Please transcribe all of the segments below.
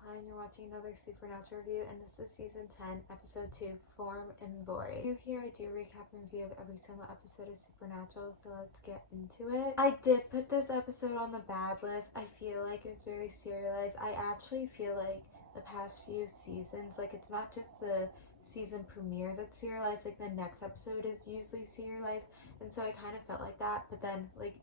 Klein. You're watching another Supernatural review, and this is season 10, episode 2, Form and Void. Here I do recap and review of every single episode of Supernatural, so let's get into it. I did put this episode on the bad list. I feel like it was very serialized. I actually feel like the past few seasons, like it's not just the season premiere that's serialized, like the next episode is usually serialized, and so I kind of felt like that, but then like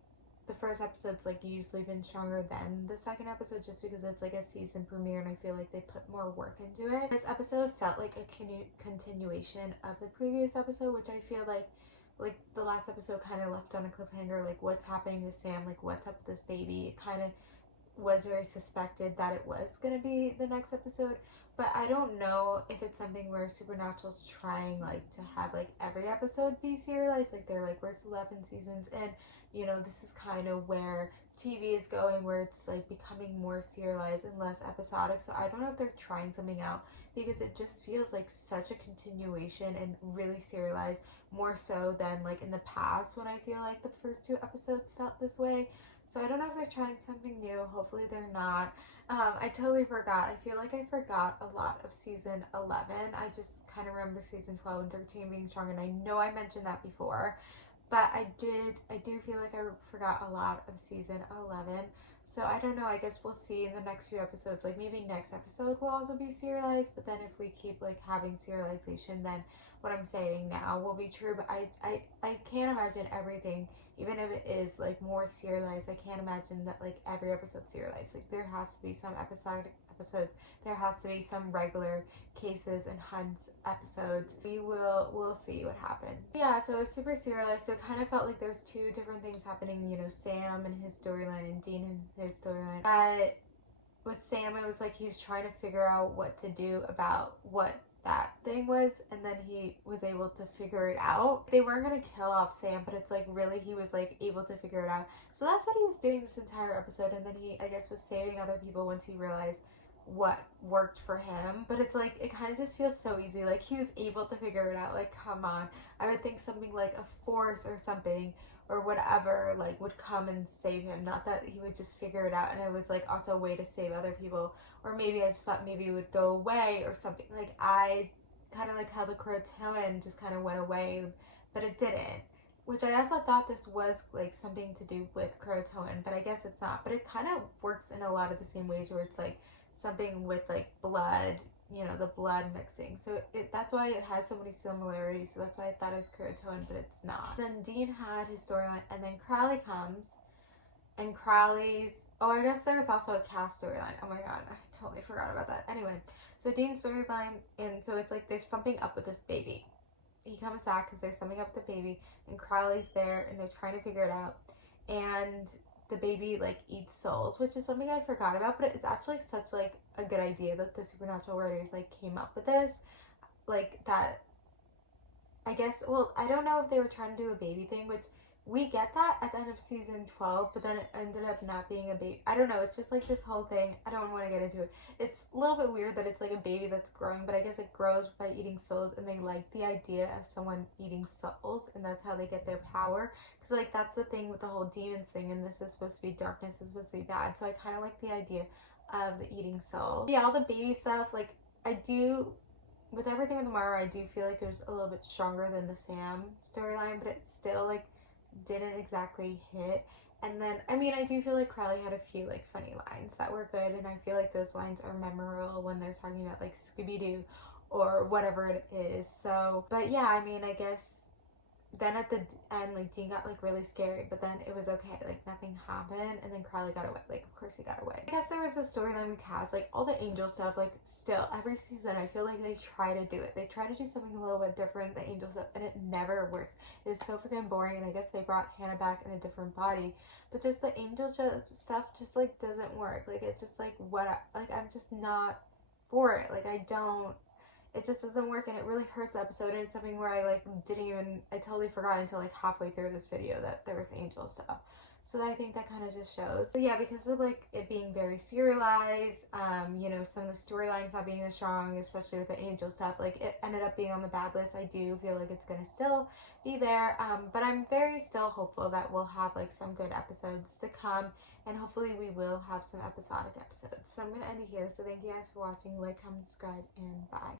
the first episode's like usually been stronger than the second episode just because it's like a season premiere and I feel like they put more work into it. This episode felt like a continuation of the previous episode, which I feel like the last episode kind of left on a cliffhanger, like what's happening to Sam, like what's up with this baby. It kind of was very suspected that it was going to be the next episode, but I don't know if it's something where Supernatural's trying like to have like every episode be serialized, like they're like we're 11 seasons in, you know, this is kind of where TV is going, where it's like becoming more serialized and less episodic. So I don't know if they're trying something out because it just feels like such a continuation and really serialized, more so than like in the past when I feel like the first two episodes felt this way. So I don't know if they're trying something new. Hopefully they're not. I totally forgot. I feel like I forgot a lot of season 11. I just kind of remember season 12 and 13 being strong, and I know I mentioned that before. But I do feel like I forgot a lot of season 11. So I don't know, I guess we'll see in the next few episodes. Like maybe next episode will also be serialized, but then if we keep like having serialization, then what I'm saying now will be true. But I can't imagine everything, even if it is like more serialized, I can't imagine that like every episode serialized. Like there has to be some episodic episodes. There has to be some regular cases and hunts episodes. We'll see what happens. Yeah, so it was super serialized, so it kind of felt like there's two different things happening, you know, Sam and his storyline and Dean and his storyline. But with Sam, it was like he was trying to figure out what to do about what that thing was, and then he was able to figure it out. They weren't gonna kill off Sam, but it's like really he was like able to figure it out. So that's what he was doing this entire episode, and then he, I guess, was saving other people once he realized what worked for him. But it's like it kind of just feels so easy, like he was able to figure it out. Like come on, I would think something like a force or something or whatever like would come and save him, not that he would just figure it out and it was like also a way to save other people. Or maybe I just thought maybe it would go away or something. Like I kind of like how the Croatoan just kind of went away, but it didn't, which I also thought this was like something to do with Croatoan, but I guess it's not. But it kind of works in a lot of the same ways where it's like something with like blood, you know, the blood mixing. So that's why it has so many similarities. So that's why I thought it was Croatoan, but it's not. Then Dean had his storyline, and then Crowley comes, and Crowley's, oh, I guess there's also a Cass storyline. Oh my god, I totally forgot about that. Anyway, so Dean's storyline, and so it's like there's something up with this baby. He comes back because there's something up with the baby, and Crowley's there, and they're trying to figure it out. And the baby like eats souls, which is something I forgot about, but it's actually such like a good idea that the Supernatural writers like came up with this, like that. I guess, well, I don't know if they were trying to do a baby thing, which we get that at the end of season 12, but then it ended up not being a baby. I don't know, it's just like this whole thing. I don't want to get into it. It's a little bit weird that it's like a baby that's growing, but I guess it grows by eating souls, and they like the idea of someone eating souls, and that's how they get their power. Because like that's the thing with the whole demons thing, and this is supposed to be darkness, is supposed to be bad. So I kind of like the idea of the eating souls. Yeah, all the baby stuff, like I do, with everything with Mara, I do feel like it was a little bit stronger than the Sam storyline, but it still like didn't exactly hit. And then, I mean, I do feel like Crowley had a few like funny lines that were good, and I feel like those lines are memorable when they're talking about like Scooby-Doo or whatever it is. So, but yeah, I mean, I guess then at the end, like Dean got like really scary, but then it was okay, like nothing happened, and then Crowley got away. Like of course he got away. I guess there was a storyline with Cass, like all the angel stuff, like still every season I feel like they try to do it. They try to do something a little bit different, the angel stuff, and it never works. It's so freaking boring, and I guess they brought Hannah back in a different body, but just the angel stuff just like doesn't work. Like it's just like what, like I'm just not for it. Like it just doesn't work, and it really hurts the episode. And it's something where I like didn't even, I totally forgot until like halfway through this video that there was angel stuff. So I think that kind of just shows. So yeah, because of like it being very serialized, you know, some of the storylines not being as strong, especially with the Angel stuff, like it ended up being on the bad list. I do feel like it's gonna still be there, but I'm very still hopeful that we'll have like some good episodes to come, and hopefully we will have some episodic episodes. So I'm gonna end it here. So thank you guys for watching. Like, comment, subscribe, and bye.